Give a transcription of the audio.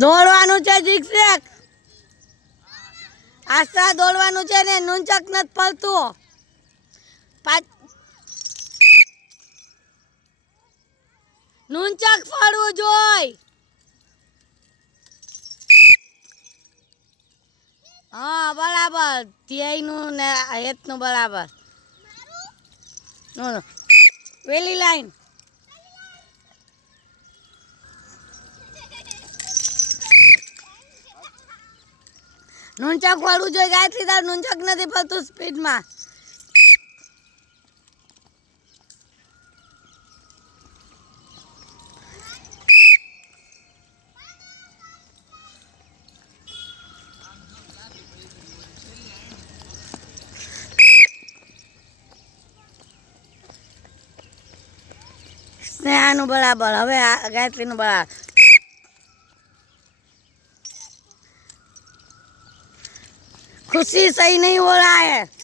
દોડવાનું છે જીક્ષેક. આસ્તા દોડવાનું છે ને નૂંચક નથી પડતું. નૂંચક ફળવું જોઈ. હા બરાબર ધ્યેયનું ને હેતનું બરાબર. વેલી લાઈન. નૂંચક ફળવું જોઈએ ગાયત્રી તાર નૂંચક નથી પડતું સ્પીડમાં. સ્નેહાનું બરાબર હવે ગાયત્રીનું બરાબર. खुशी सही नहीं हो रहा है.